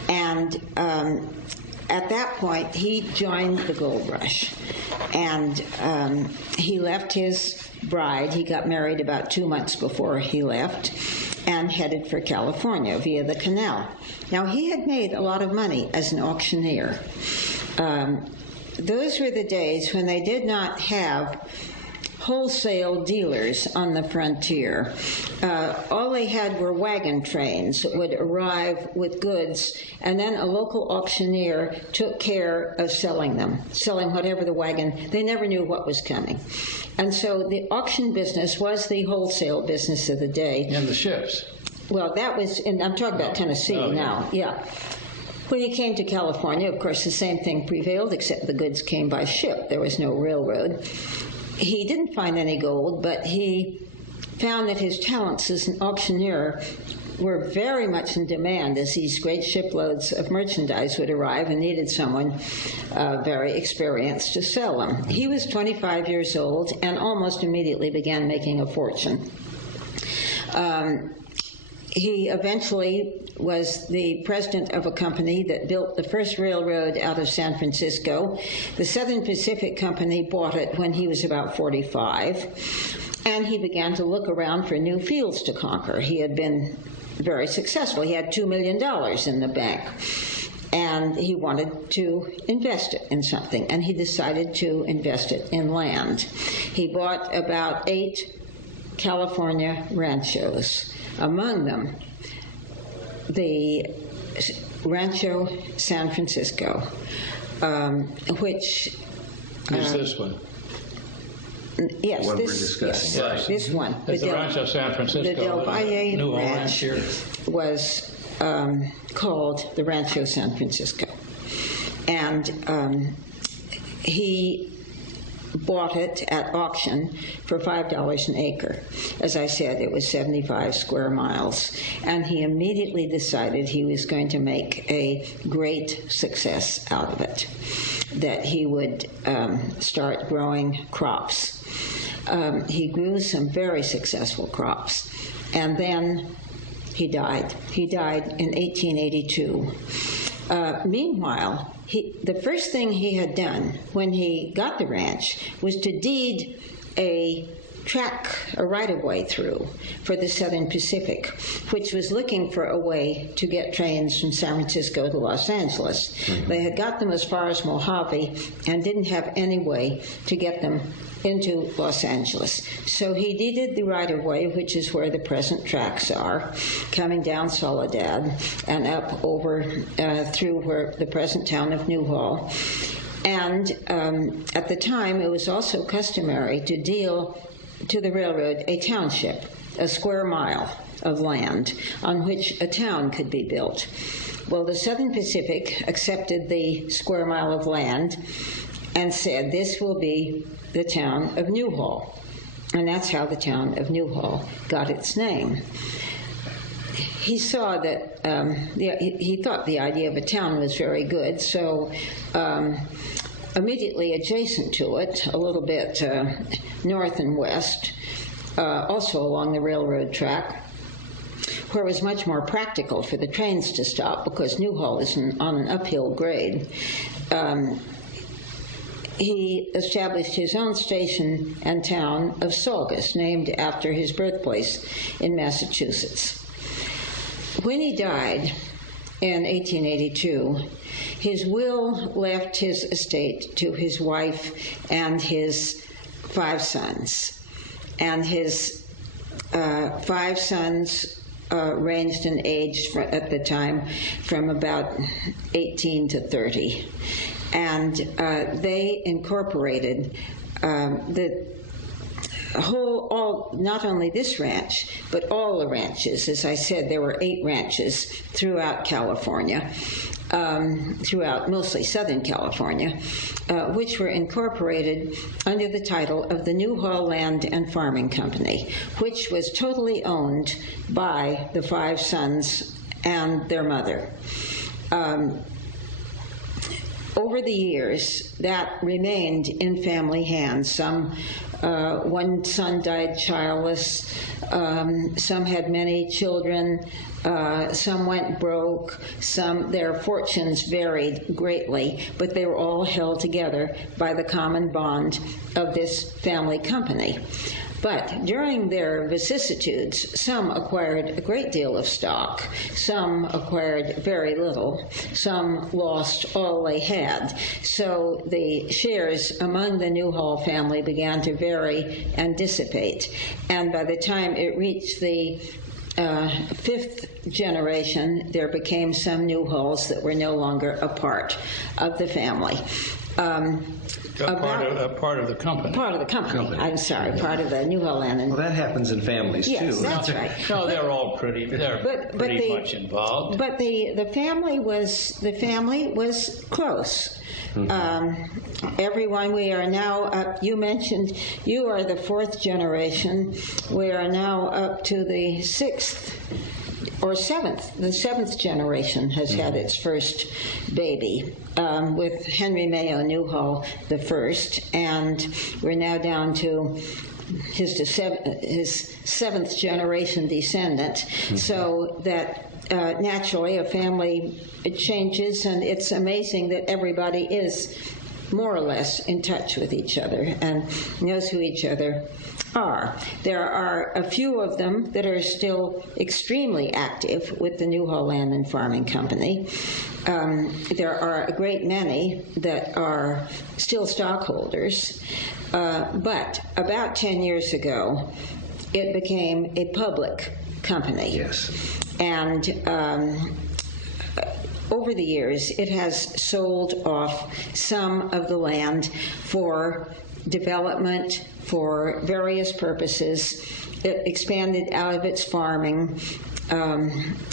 And at that point, he joined the gold rush. And he left his bride. He got married about 2 months before he left and headed for California via the canal. Now, he had made a lot of money as an auctioneer. Those were the days when they did not have wholesale dealers on the frontier. All they had were wagon trains that would arrive with goods, and then a local auctioneer took care of selling them, selling whatever the wagon. They never knew what was coming. And so the auction business was the wholesale business of the day. And the ships. Well, that was, I'm talking about Tennessee now, yeah. When he came to California, of course, the same thing prevailed, except the goods came by ship. There was no railroad. He didn't find any gold, but he found that his talents as an auctioneer were very much in demand as these great shiploads of merchandise would arrive and needed someone very experienced to sell them. He was 25 years old and almost immediately began making a fortune. He eventually was the president of a company that built the first railroad out of San Francisco. The Southern Pacific Company bought it when he was about 45, and he began to look around for new fields to conquer. He had been very successful. He had $2 million in the bank, and he wanted to invest it in something, and he decided to invest it in land. He bought about 8 California ranchos. Among them, the Rancho San Francisco, which... Is this one? Yes, one we're discussing. Yes, this one. It's the Rancho San Francisco. The Del Valle Ranch here was called the Rancho San Francisco. And he bought it at auction for $5 an acre. As I said, it was 75 square miles. And he immediately decided he was going to make a great success out of it, that he would start growing crops. He grew some very successful crops. And then he died. He died in 1882. Meanwhile, the first thing he had done when he got the ranch was to deed a right-of-way through for the Southern Pacific, which was looking for a way to get trains from San Francisco to Los Angeles. Mm-hmm. They had got them as far as Mojave and didn't have any way to get them into Los Angeles. So he deeded the right-of-way, which is where the present tracks are, coming down Soledad and up over through where the present town of Newhall. And at the time, it was also customary to deal to the railroad a township, a square mile of land on which a town could be built. Well, the Southern Pacific accepted the square mile of land and said this will be the town of Newhall. And that's how the town of Newhall got its name. He saw that, he thought the idea of a town was very good, so immediately adjacent to it, a little bit north and west, also along the railroad track, where it was much more practical for the trains to stop because Newhall is on an uphill grade. He established his own station and town of Saugus, named after his birthplace in Massachusetts. When he died in 1882, his will left his estate to his wife and his 5 sons. And his 5 sons ranged in age at the time from about 18 to 30. And they incorporated not only this ranch, but all the ranches. As I said, there were 8 ranches throughout California, throughout mostly Southern California, which were incorporated under the title of the Newhall Land and Farming Company, which was totally owned by the 5 sons and their mother. Over the years, that remained in family hands. One son died childless, some had many children, some went broke, their fortunes varied greatly, but they were all held together by the common bond of this family company. But during their vicissitudes, some acquired a great deal of stock, some acquired very little, some lost all they had. So the shares among the Newhall family began to vary and dissipate. And by the time it reached the 5th generation, there became some Newhalls that were no longer a part of the family. Part of the company. Part of the company. I'm sorry, yeah. Part of the Newhall Land. Well, that happens in families, yes, too. That's right. No, they're all pretty much involved. But the family was close. Mm-hmm. Everyone, we are now up, you mentioned you are the 4th generation. We are now up to the 6th or 7th. The 7th generation has had its first baby with Henry Mayo Newhall the first, and we're now down to his 7th generation descendant. Mm-hmm. So that naturally a family changes, and it's amazing that everybody is more or less in touch with each other and knows who each other are. There are a few of them that are still extremely active with the Newhall Land and Farming Company. There are a great many that are still stockholders, but about 10 years ago, it became a public company. Yes. And over the years, it has sold off some of the land for development, for various purposes. It expanded out of its farming.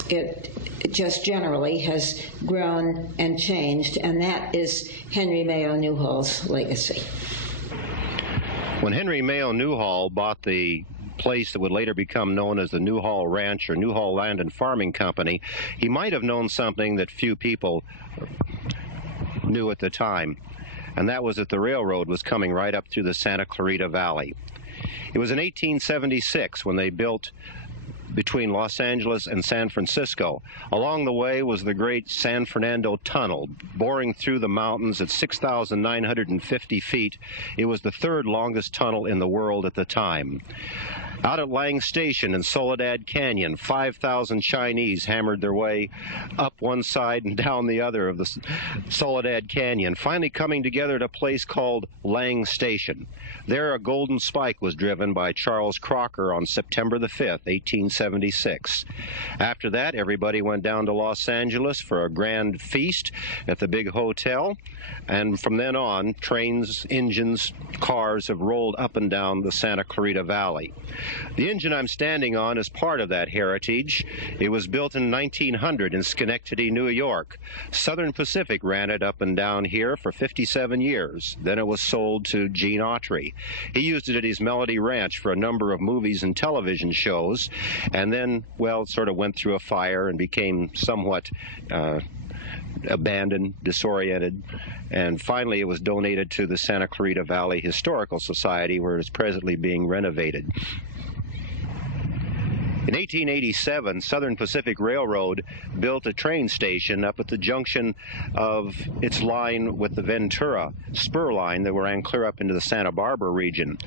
It just generally has grown and changed, and that is Henry Mayo Newhall's legacy. When Henry Mayo Newhall bought the place that would later become known as the Newhall Ranch or Newhall Land and Farming Company, he might have known something that few people knew at the time, and that was that the railroad was coming right up through the Santa Clarita Valley. It was in 1876 when they built between Los Angeles and San Francisco. Along the way was the great San Fernando Tunnel, boring through the mountains at 6,950 feet. It was the third longest tunnel in the world at the time. Out at Lang Station in Soledad Canyon, 5,000 Chinese hammered their way up one side and down the other of the Soledad Canyon, finally coming together at a place called Lang Station. There a golden spike was driven by Charles Crocker on September the 5th, 1876. After that, everybody went down to Los Angeles for a grand feast at the big hotel, and from then on, trains, engines, cars have rolled up and down the Santa Clarita Valley. The engine I'm standing on is part of that heritage. It was built in 1900 in Schenectady, New York. Southern Pacific ran it up and down here for 57 years. Then it was sold to Gene Autry. He used it at his Melody Ranch for a number of movies and television shows, and then, well, it sort of went through a fire and became somewhat abandoned, disoriented, and finally it was donated to the Santa Clarita Valley Historical Society, where it's presently being renovated. In 1887, Southern Pacific Railroad built a train station up at the junction of its line with the Ventura spur line that ran clear up into the Santa Barbara region.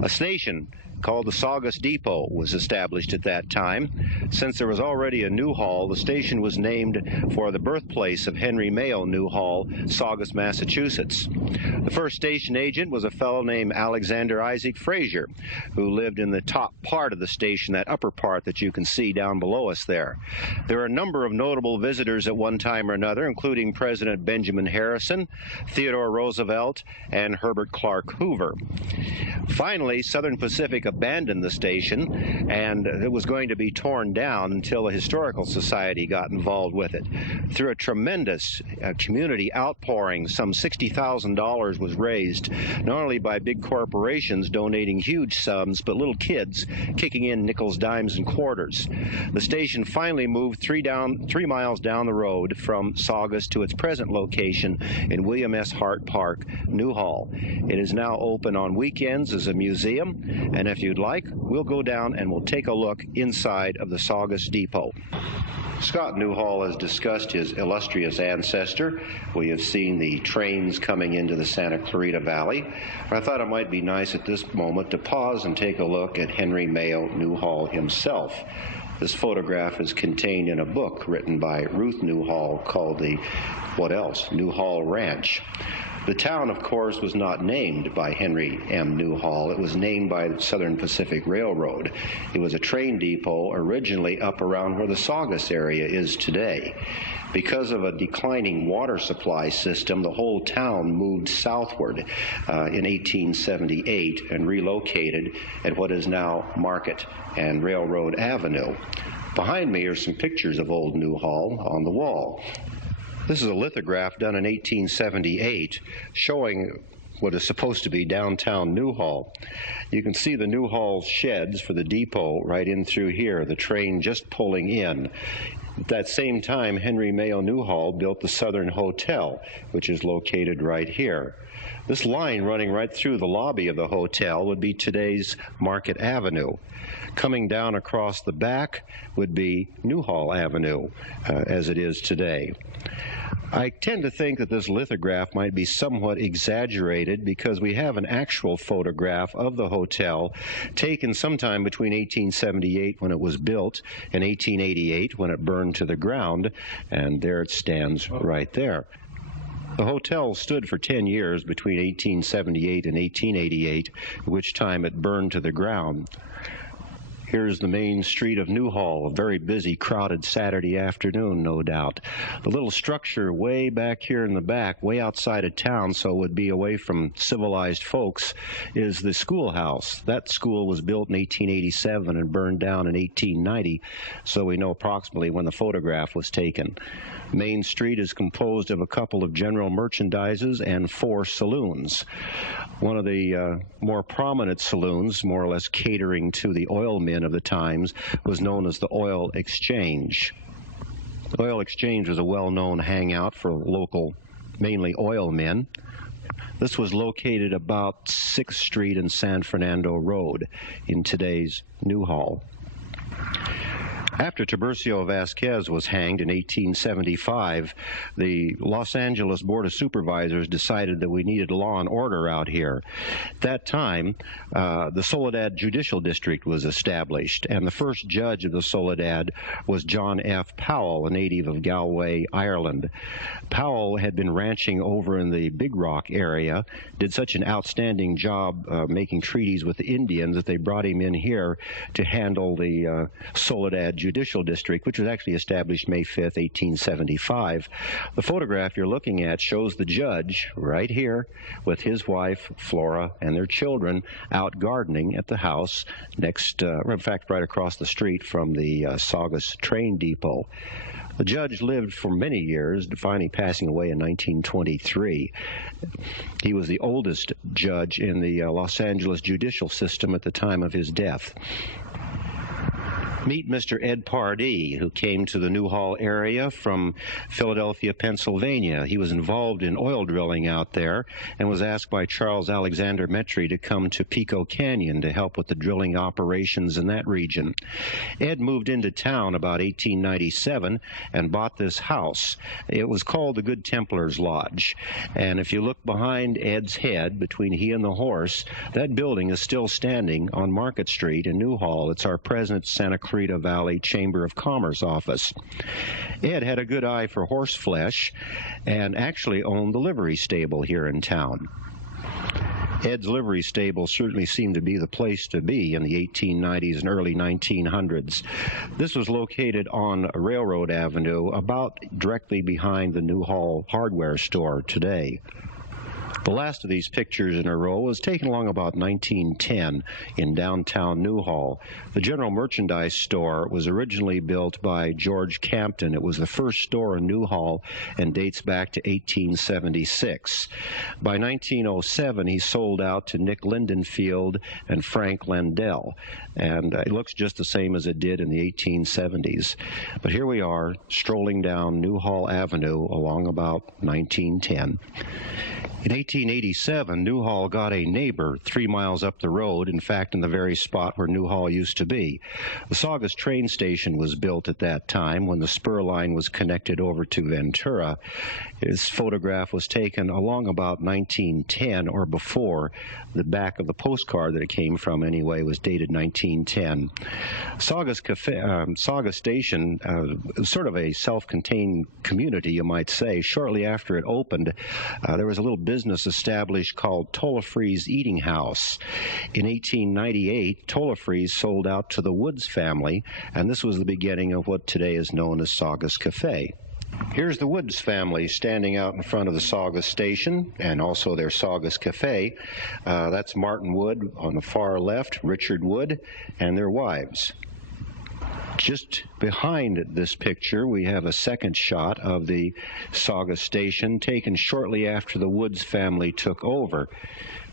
A station called the Saugus Depot was established at that time. Since there was already a Newhall, the station was named for the birthplace of Henry Mayo Newhall, Saugus, Massachusetts. The first station agent was a fellow named Alexander Isaac Frazier, who lived in the top part of the station, that upper part that you can see down below us there. There are a number of notable visitors at one time or another, including President Benjamin Harrison, Theodore Roosevelt, and Herbert Clark Hoover. Finally, Southern Pacific abandoned the station, and it was going to be torn down until the Historical Society got involved with it. Through a tremendous community outpouring, some $60,000 was raised, not only by big corporations donating huge sums, but little kids kicking in nickels, dimes, and quarters. The station finally moved 3 miles down the road from Saugus to its present location in William S. Hart Park, Newhall. It is now open on weekends as a museum, and if you'd like, we'll go down and we'll take a look inside of the Saugus Depot. Scott Newhall has discussed his illustrious ancestor. We have seen the trains coming into the Santa Clarita Valley. I thought it might be nice at this moment to pause and take a look at Henry Mayo Newhall himself. This photograph is contained in a book written by Ruth Newhall called the, what else, Newhall Ranch. The town, of course, was not named by Henry M. Newhall. It was named by the Southern Pacific Railroad. It was a train depot originally up around where the Saugus area is today. Because of a declining water supply system, the whole town moved southward in 1878 and relocated at what is now Market and Railroad Avenue. Behind me are some pictures of old Newhall on the wall. This is a lithograph done in 1878 showing what is supposed to be downtown Newhall. You can see the Newhall sheds for the depot right in through here, the train just pulling in. At that same time, Henry Mayo Newhall built the Southern Hotel, which is located right here. This line running right through the lobby of the hotel would be today's Market Avenue. Coming down across the back would be Newhall Avenue, as it is today. I tend to think that this lithograph might be somewhat exaggerated because we have an actual photograph of the hotel taken sometime between 1878 when it was built and 1888 when it burned to the ground, and there it stands right there. The hotel stood for 10 years between 1878 and 1888, at which time it burned to the ground. Here's the main street of Newhall, a very busy, crowded Saturday afternoon, no doubt. The little structure way back here in the back, way outside of town, so it would be away from civilized folks, is the schoolhouse. That school was built in 1887 and burned down in 1890, so we know approximately when the photograph was taken. Main Street is composed of a couple of general merchandises and 4 saloons. One of the more prominent saloons, more or less catering to the oil men of the times, was known as the Oil Exchange. The Oil Exchange was a well-known hangout for local, mainly oil men. This was located about 6th Street and San Fernando Road in today's Newhall. After Tiburcio Vasquez was hanged in 1875, the Los Angeles Board of Supervisors decided that we needed law and order out here. At that time, the Soledad Judicial District was established, and the first judge of the Soledad was John F. Powell, a native of Galway, Ireland. Powell had been ranching over in the Big Rock area, did such an outstanding job making treaties with the Indians that they brought him in here to handle the Soledad Judicial District, which was actually established May 5th, 1875. The photograph you're looking at shows the judge right here with his wife, Flora, and their children out gardening at the house next, in fact, right across the street from the Saugus train depot. The judge lived for many years, finally passing away in 1923. He was the oldest judge in the Los Angeles judicial system at the time of his death. Meet Mr. Ed Pardee, who came to the Newhall area from Philadelphia, Pennsylvania. He was involved in oil drilling out there and was asked by Charles Alexander Metry to come to Pico Canyon to help with the drilling operations in that region. Ed moved into town about 1897 and bought this house. It was called the Good Templars Lodge. And if you look behind Ed's head, between he and the horse, that building is still standing on Market Street in Newhall. It's our present Santa Clarita Valley Chamber of Commerce office. Ed had a good eye for horse flesh and actually owned the livery stable here in town. Ed's livery stable certainly seemed to be the place to be in the 1890s and early 1900s. This was located on Railroad Avenue, about directly behind the Newhall hardware store today. The last of these pictures in a row was taken along about 1910 in downtown Newhall. The general merchandise store was originally built by George Campton. It was the first store in Newhall and dates back to 1876. By 1907, he sold out to Nick Lindenfield and Frank Lendell, and it looks just the same as it did in the 1870s. But here we are, strolling down Newhall Avenue along about 1910. In 1887, Newhall got a neighbor 3 miles up the road, in fact, in the very spot where Newhall used to be. The Saugus train station was built at that time when the spur line was connected over to Ventura. His photograph was taken along about 1910 or before. The back of the postcard that it came from, anyway, was dated 1910. Saugus Station was sort of a self-contained community, you might say. Shortly after it opened, there was a little business established called Tollefree's Eating House. In 1898, Tollefree's sold out to the Woods family, and this was the beginning of what today is known as Saugus Cafe. Here's the Woods family standing out in front of the Saugus station and also their Saugus Cafe. That's Martin Wood on the far left, Richard Wood, and their wives. Just behind this picture, we have a second shot of the Saugus station taken shortly after the Woods family took over,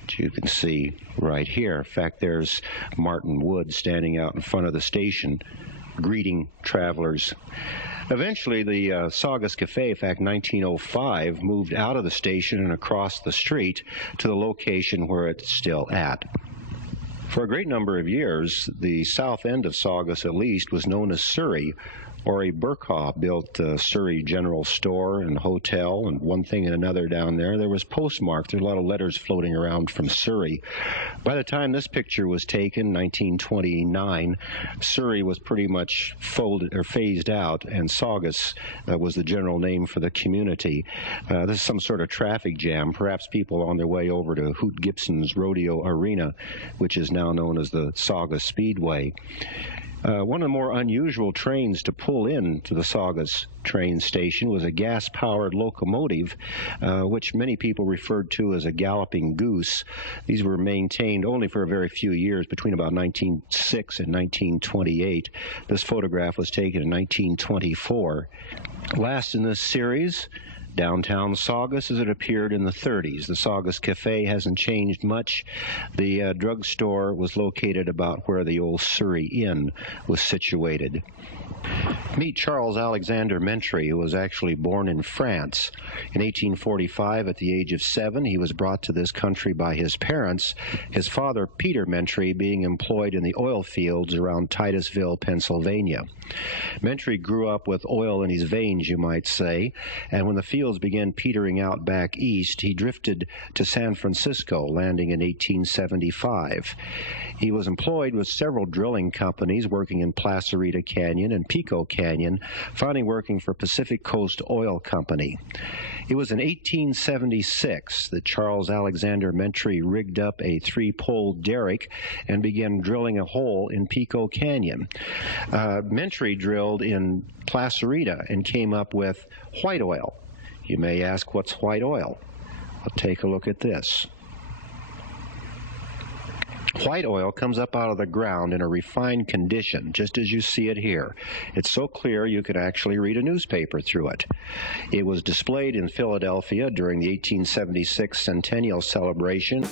which you can see right here. In fact, there's Martin Wood standing out in front of the station, greeting travelers. Eventually, the Saugus Cafe, in fact, 1905, moved out of the station and across the street to the location where it's still at. For a great number of years, the south end of Saugus, at least, was known as Surrey. Ori Burkaw built the Surrey General Store and hotel and one thing and another down there. There was postmarked. There's a lot of letters floating around from Surrey. By the time this picture was taken, 1929, Surrey was pretty much folded or phased out, and Saugus was the general name for the community. This is some sort of traffic jam, perhaps people on their way over to Hoot Gibson's Rodeo Arena, which is now known as the Saugus Speedway. One of the more unusual trains to pull in to the Saugus train station was a gas-powered locomotive, which many people referred to as a galloping goose. These were maintained only for a very few years, between about 1906 and 1928. This photograph was taken in 1924. Last in this series, downtown Saugus as it appeared in the 30s. The Saugus Cafe hasn't changed much. The drugstore was located about where the old Surrey Inn was situated. Meet Charles Alexander Mentry, who was actually born in France. In 1845, at the age of 7, he was brought to this country by his parents, his father, Peter Mentry, being employed in the oil fields around Titusville, Pennsylvania. Mentry grew up with oil in his veins, you might say, and when the fields began petering out back east, he drifted to San Francisco, landing in 1875. He was employed with several drilling companies working in Placerita Canyon and Pico Canyon, finally working for Pacific Coast Oil Company. It was in 1876 that Charles Alexander Mentry rigged up a 3-pole derrick and began drilling a hole in Pico Canyon. Mentry drilled in Placerita and came up with white oil. You may ask, what's white oil? Well, take a look at this. White oil comes up out of the ground in a refined condition, just as you see it here. It's so clear you could actually read a newspaper through it. It was displayed in Philadelphia during the 1876 centennial celebration.